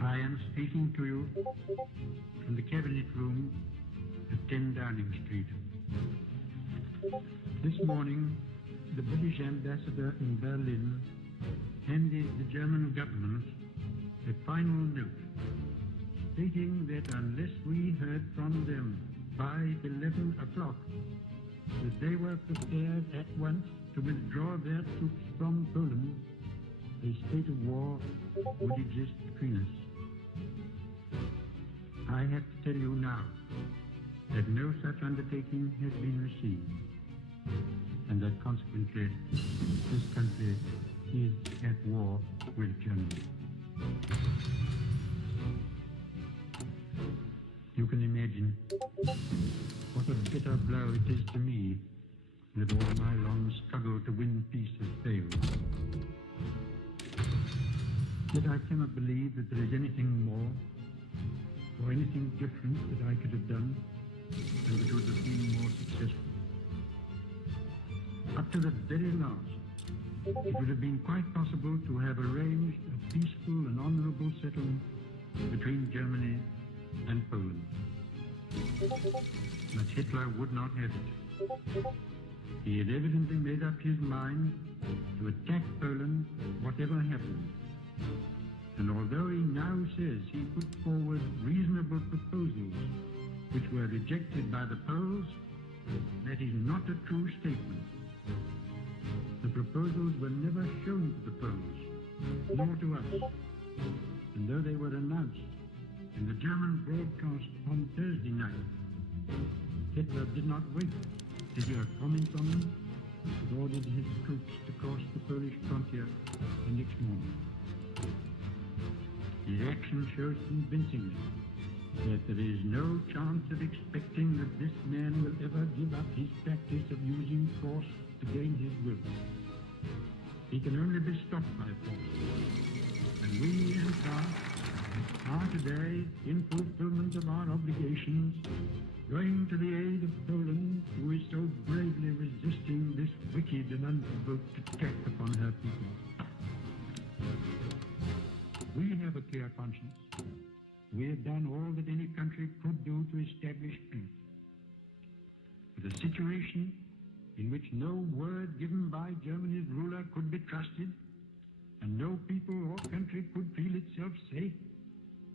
I am speaking to you from the cabinet room at 10 Downing Street. This morning, the British ambassador in Berlin handed the German government a final note stating that unless we heard from them by 11 o'clock, that they were prepared at once to withdraw their troops from Poland, a state of war would exist between us. I have to tell you now that no such undertaking has been received, and that consequently this country is at war with Germany. You can imagine what a bitter blow it is to me that all my long struggle to win peace has failed. Yet I cannot believe that there is anything more or anything different that I could have done and that would have been more successful. Up to the very last, it would have been quite possible to have arranged a peaceful and honorable settlement between Germany and Poland. But Hitler would not have it. He had evidently made up his mind to attack Poland whatever happened. And although he now says he put forward reasonable proposals which were rejected by the Poles, that is not a true statement. The proposals were never shown to the Poles, nor to us. And though they were announced in the German broadcast on Thursday night, Hitler did not wait to hear comments on them, but ordered his troops to cross the Polish frontier the next morning. His action shows convincingly that there is no chance of expecting that this man will ever give up his practice of using force to gain his will. He can only be stopped by force. And we in France are today, in fulfillment of our obligations, going to the aid of Poland, who is so bravely resisting this wicked and unprovoked attack upon her people. We have a clear conscience. We have done all that any country could do to establish peace. But a situation in which no word given by Germany's ruler could be trusted, and no people or country could feel itself safe,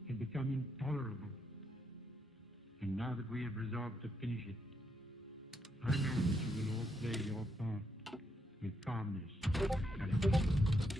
had become intolerable. And now that we have resolved to finish it, I know that you will all play your part with calmness and courage.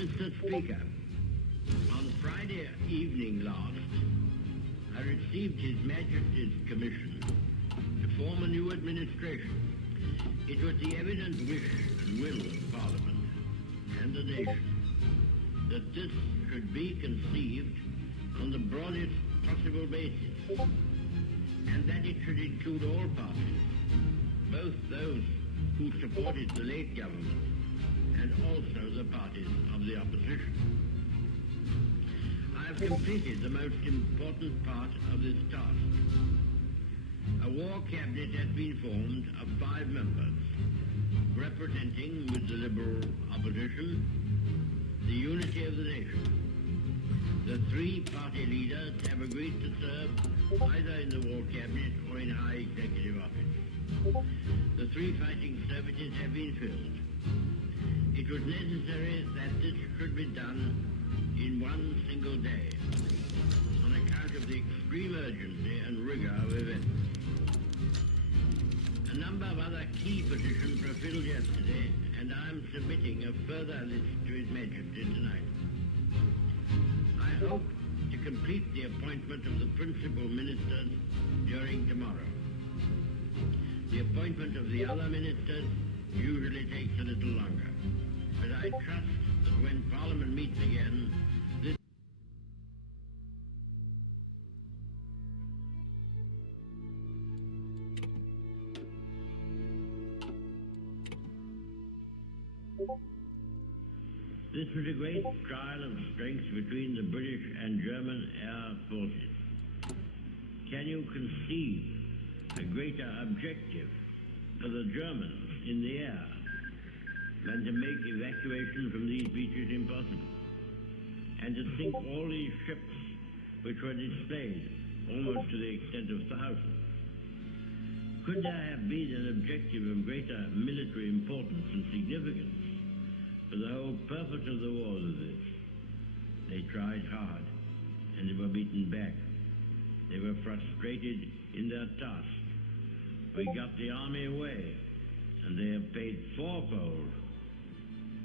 Mr. Speaker, on Friday evening last, I received His Majesty's commission to form a new administration. It was the evident wish and will of Parliament and the nation that this should be conceived on the broadest possible basis, and that it should include all parties, both those who supported the late government and also the parties of the opposition. I have completed the most important part of this task. A war cabinet has been formed of 5 members, representing, with the Liberal opposition, the unity of the nation. The 3 party leaders have agreed to serve either in the war cabinet or in high executive office. The 3 fighting services have been filled. It was necessary that this should be done in one single day, on account of the extreme urgency and rigor of events. A number of other key positions were filled yesterday, and I am submitting a further list to His Majesty tonight. I hope to complete the appointment of the principal ministers during tomorrow. The appointment of the other ministers usually takes a little longer, but I trust that when Parliament meets again, this This was a great trial of strength between the British and German air forces. Can you conceive a greater objective for the Germans in the air than to make evacuation from these beaches impossible, and to sink all these ships which were displayed almost to the extent of thousands? Could there have been an objective of greater military importance and significance for the whole purpose of the war than this? They tried hard, and they were beaten back. They were frustrated in their task. We got the army away, and they have paid fourfold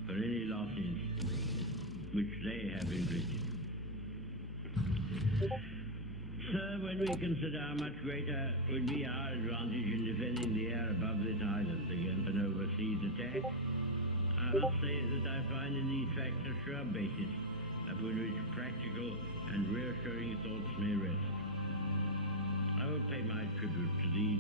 for any losses which they have inflicted. Sir, when we consider how much greater would be our advantage in defending the air above this island against an overseas attack, I must say that I find in these facts a sure basis upon which practical and reassuring thoughts may rest. I will pay my tribute to these.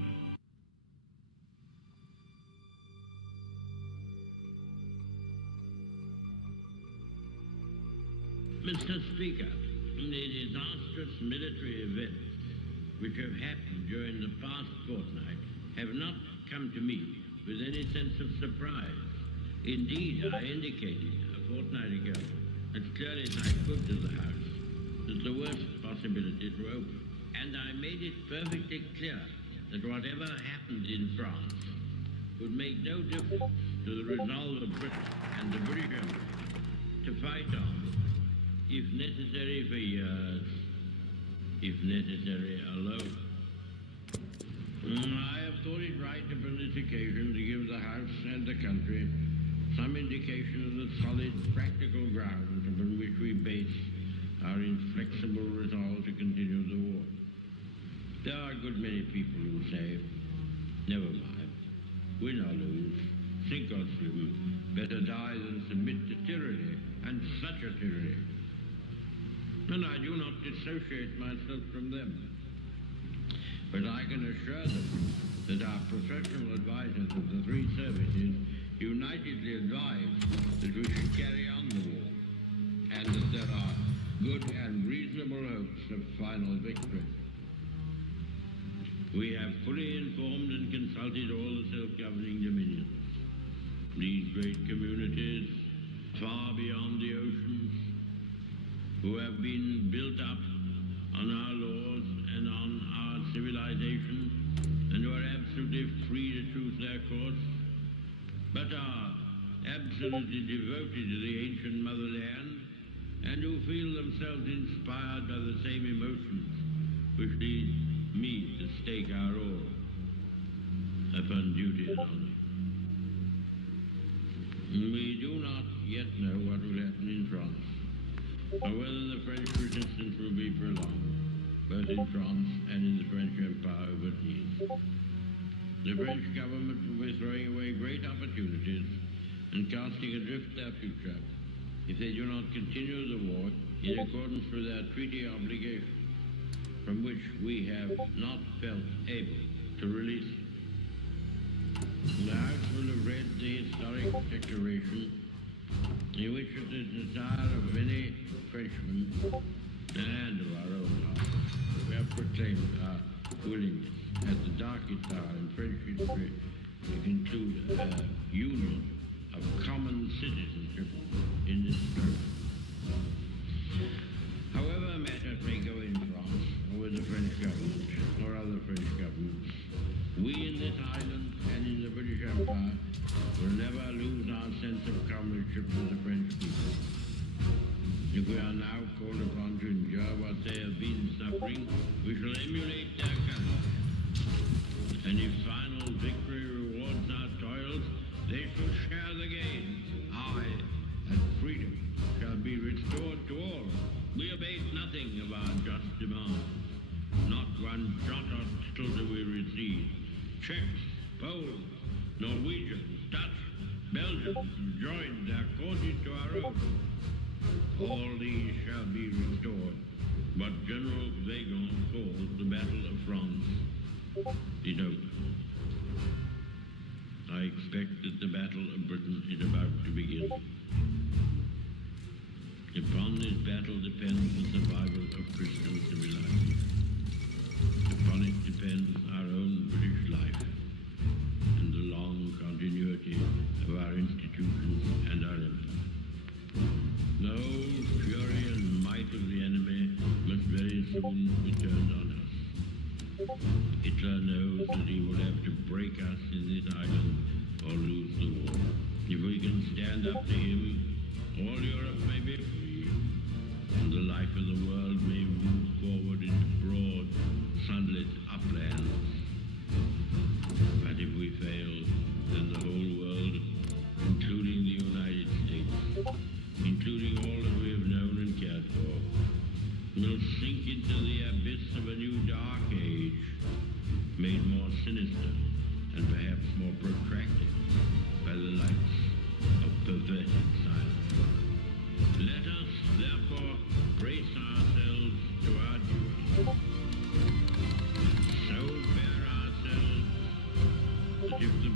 Mr. Speaker, the disastrous military events which have happened during the past fortnight have not come to me with any sense of surprise. Indeed, I indicated a fortnight ago, as clearly as I could to the House, that the worst possibilities were open. And I made it perfectly clear that whatever happened in France would make no difference to the resolve of Britain and the British Empire to fight on, if necessary for years, if necessary alone. I have thought it right upon this occasion to give the House and the country some indication of the solid, practical grounds upon which we base our inflexible resolve to continue the war. There are a good many people who say, never mind, win or lose, sink or swim, better die than submit to tyranny, and such a tyranny. And I do not dissociate myself from them. But I can assure them that our professional advisors of the three services unitedly advise that we should carry on the war, and that there are good and reasonable hopes of final victory. We have fully informed and consulted all the self-governing dominions. These great communities, far beyond the oceans, who have been built up on our laws and on our civilization, and who are absolutely free to choose their course, but are absolutely devoted to the ancient motherland, and who feel themselves inspired by the same emotions which lead me to stake our all upon duty and honor. We do not yet know what will happen in France, or whether the French resistance will be prolonged, both in France and in the French Empire overseas. The French government will be throwing away great opportunities and casting adrift their future if they do not continue the war in accordance with their treaty obligation, from which we have not felt able to release them. The House will have read the historic declaration in which it is the desire of many Frenchmen and of our own hearts, we have proclaimed our willingness at the darkest hour in French history to conclude a union of common citizenship in this struggle. However matters may go in France, or with the French government, or other French governments, we in this island and in the British Empire will never lose our sense of comradeship with the French people. If we are now called upon to endure what they have been suffering, we shall emulate their courage. And if final victory rewards our toils, they shall share the gain. Aye, and freedom shall be restored to all. We abate nothing of our just demands. Not one jot or tittle do we recede. Czechs, Poles, Norwegians, Dutch, Belgians have joined their causes to our own. All these shall be restored. What General Weygand calls the Battle of France is over. I expect that the Battle of Britain is about to begin. Upon this battle depends the survival of Christian civilization. Upon it depends our own British life and the long continuity of our institutions and our empire. The whole fury and might of the enemy must very soon be turned on us. Hitler knows that he will have to break us in this island or lose the war. If we can stand up to him, all Europe may be free, and the life of the world may move forward into broad, sunlit uplands. But if we fail, then the whole world, including the United States, including all that we have known and cared for, will sink into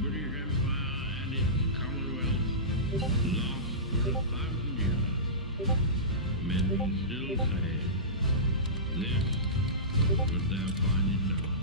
British Empire and its Commonwealth last for 1,000 years. Men still say, this was their finest hour.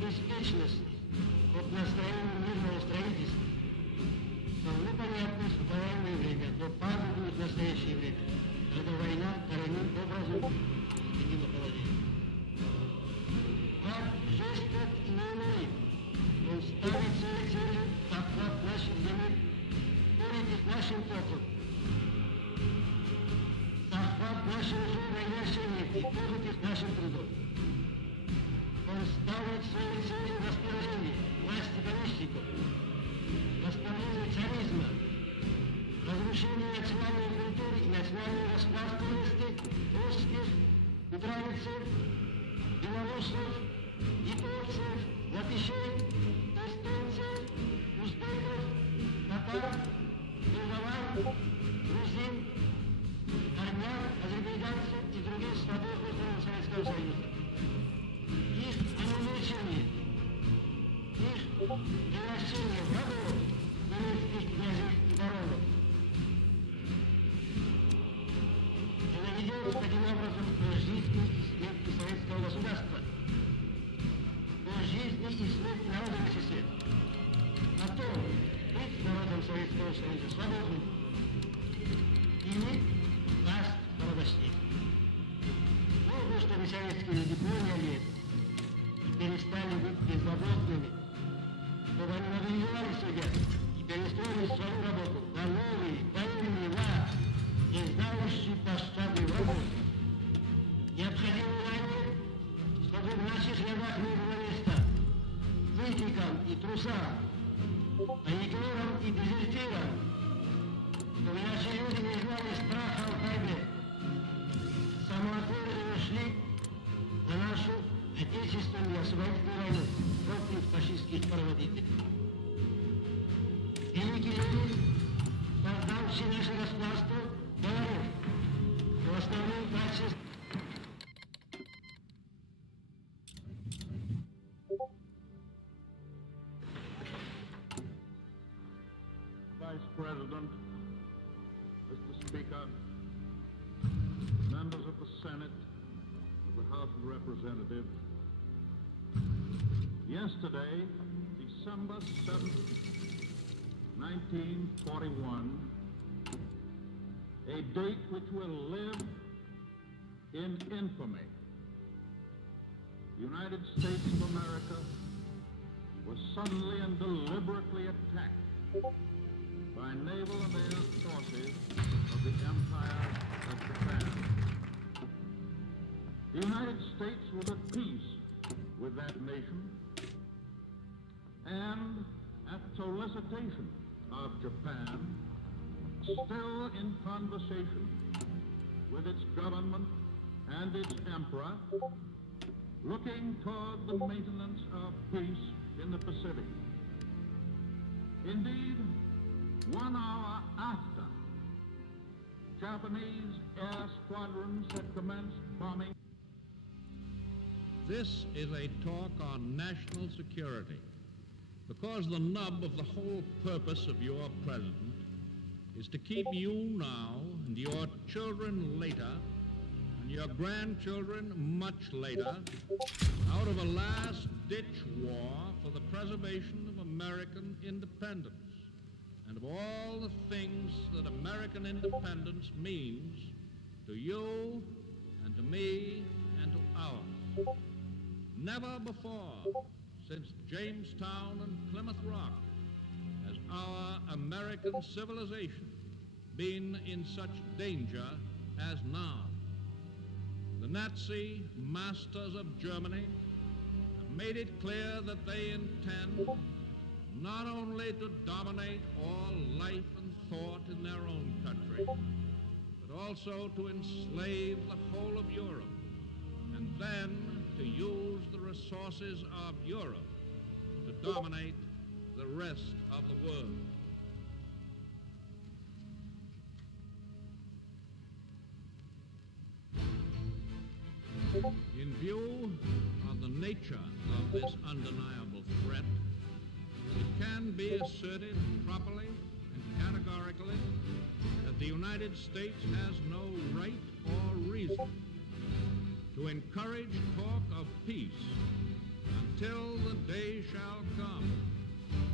Беспечность от настроения мирного строительства, то непонятно в военное время, но пагубно в настоящее время, когда война коренным образом изменила положение. Как жесток и неумолим, он ставит своей целью охват наших земель, перед нашим током, захват нашего зубра и нашей нефти, похоть их нашим трудом. Он ставит своей целью восстановление власти помещиков, восстановление царизма, разрушение национальной культуры и национальной государственности русских, украинцев, белорусов, японцев, латышей, эстонцев, узбеков, татар, молдаван, грузин, армян, азербайджанцев и других свободных стран Советского Союза. Их аннулирование, их превращение врагов немецких князей и баронов. И наведет таким образом о жизни и смерти советского государства, о жизни и смерти народа на числе. На то, быть народом Советского Союза свободным или даст порабощение. Можно, чтобы советские люди поняли это, перестали быть беззаботными, чтобы они мобилизовали себя и перестроили свою работу на новый, военный лад, не знающий пощады врагов. Необходимо войне, чтобы в наших рядах не было места выкидкам и трусам, паникерам и дезертирам, чтобы наши люди не знали страха в борьбе, самоотверженно шли на нашу отечественную освободительную войну против фашистских проводителей. Великий Ленин, создавший наше государство, говорил, что основным качеством Vice President, Mr. Speaker, members of the Senate, of the House of Representatives. Yesterday, December 7th, 1941, a date which will live in infamy. The United States of America was suddenly and deliberately attacked by naval and air forces of the Empire of Japan. The United States was at peace with that nation, and at solicitation of Japan, still in conversation with its government and its emperor, looking toward the maintenance of peace in the Pacific. Indeed, 1 hour after, Japanese air squadrons had commenced bombing. This is a talk on national security, because the nub of the whole purpose of your president is to keep you now and your children later and your grandchildren much later out of a last-ditch war for the preservation of American independence and of all the things that American independence means to you and to me and to ours. Never before, since Jamestown and Plymouth Rock, has our American civilization been in such danger as now. The Nazi masters of Germany have made it clear that they intend not only to dominate all life and thought in their own country, but also to enslave the whole of Europe, and then to use the resources of Europe to dominate the rest of the world. In view of the nature of this undeniable threat, it can be asserted properly and categorically that the United States has no right or reason to encourage talk of peace until the day shall come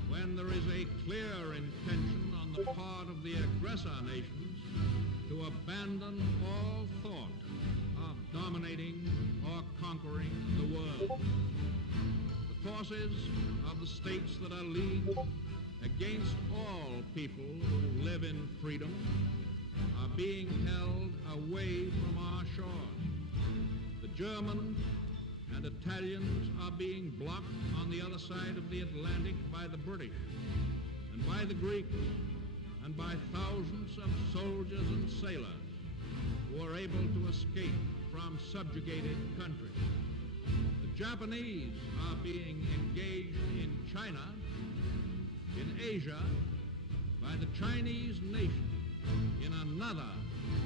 when there is a clear intention on the part of the aggressor nations to abandon all thought of dominating or conquering the world. The forces of the states that are leagued against all people who live in freedom are being held away from our shores. The Germans and Italians are being blocked on the other side of the Atlantic by the British and by the Greeks and by thousands of soldiers and sailors who are able to escape from subjugated countries. The Japanese are being engaged in China, in Asia, by the Chinese nation in another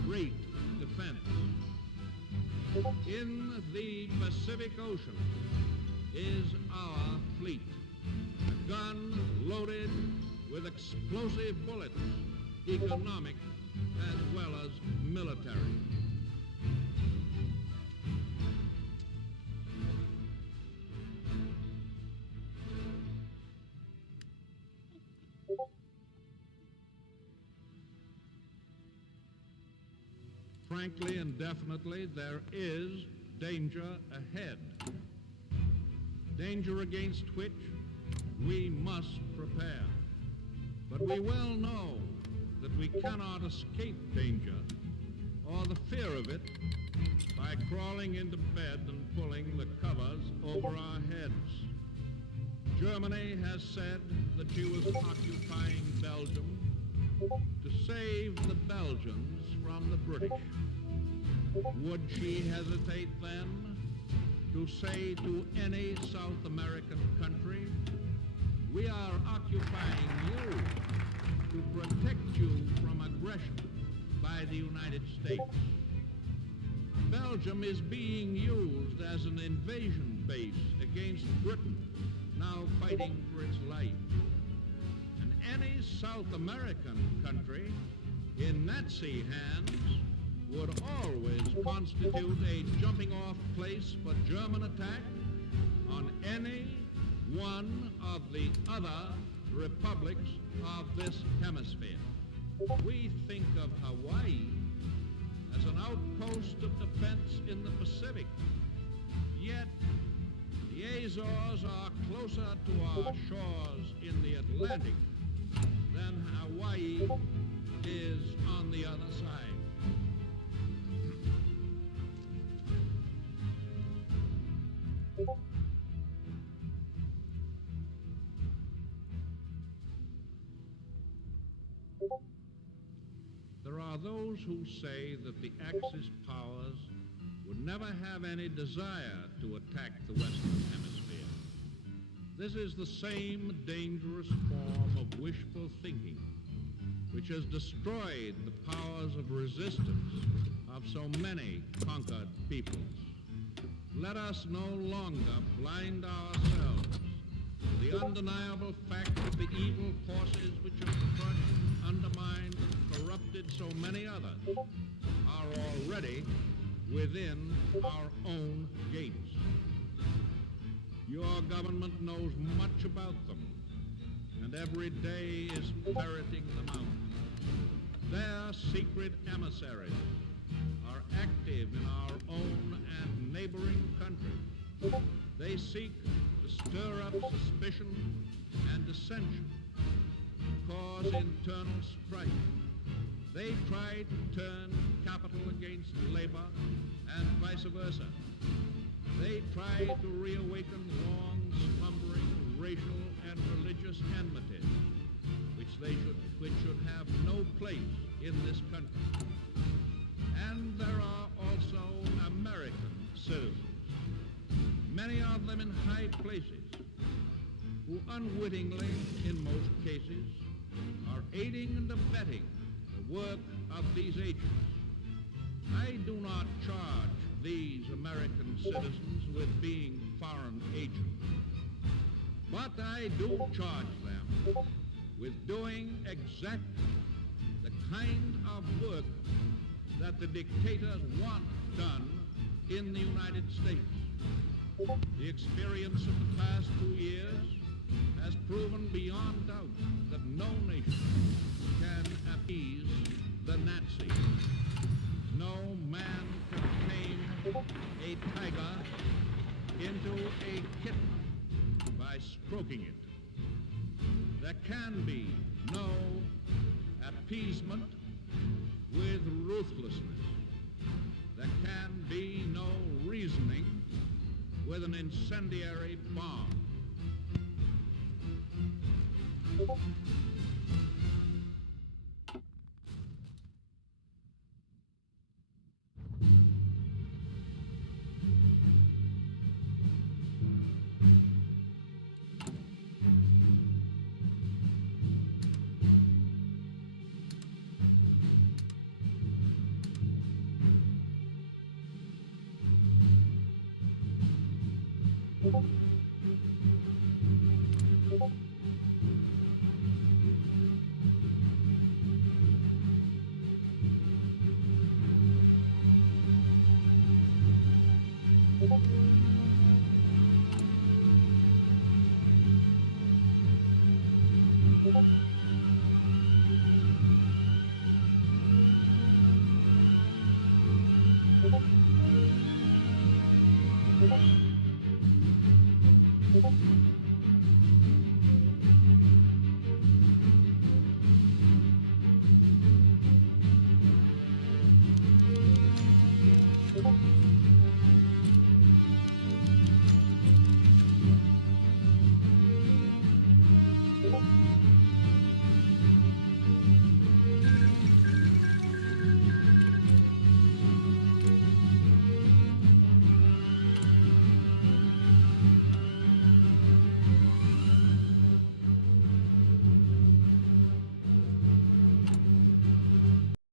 great defense. In the Pacific Ocean is our fleet, a gun loaded with explosive bullets, economic as well as military. Frankly and definitely, there is danger ahead. Danger against which we must prepare. But we well know that we cannot escape danger or the fear of it by crawling into bed and pulling the covers over our heads. Germany has said that she was occupying Belgium to save the Belgians from the British. Would she hesitate then to say to any South American country, we are occupying you to protect you from aggression by the United States? Belgium is being used as an invasion base against Britain, now fighting for its life. And any South American country in Nazi hands would always constitute a jumping-off place for German attack on any one of the other republics of this hemisphere. We think of Hawaii as an outpost of defense in the Pacific, yet the Azores are closer to our shores in the Atlantic than Hawaii is on the other side. There are those who say that the Axis powers would never have any desire to attack the Western Hemisphere. This is the same dangerous form of wishful thinking which has destroyed the powers of resistance of so many conquered peoples. Let us no longer blind ourselves to the undeniable fact that the evil forces which have crushed, undermined, and corrupted so many others are already within our own gates. Your government knows much about them, and every day is ferreting them out. Their secret emissaries are active in our own and neighboring countries. They seek to stir up suspicion and dissension, cause internal strife. They try to turn capital against labor and vice versa. They try to reawaken long slumbering racial and religious enmities, which should have no place in this country. And there are also American citizens, many of them in high places, who unwittingly, in most cases, are aiding and abetting the work of these agents. I do not charge these American citizens with being foreign agents, but I do charge them with doing exactly the kind of work that the dictators want done in the United States. The experience of the past 2 years has proven beyond doubt that no nation can appease the Nazis. No man can tame a tiger into a kitten by stroking it. There can be no appeasement with ruthlessness. There can be no reasoning with an incendiary bomb. Thank you.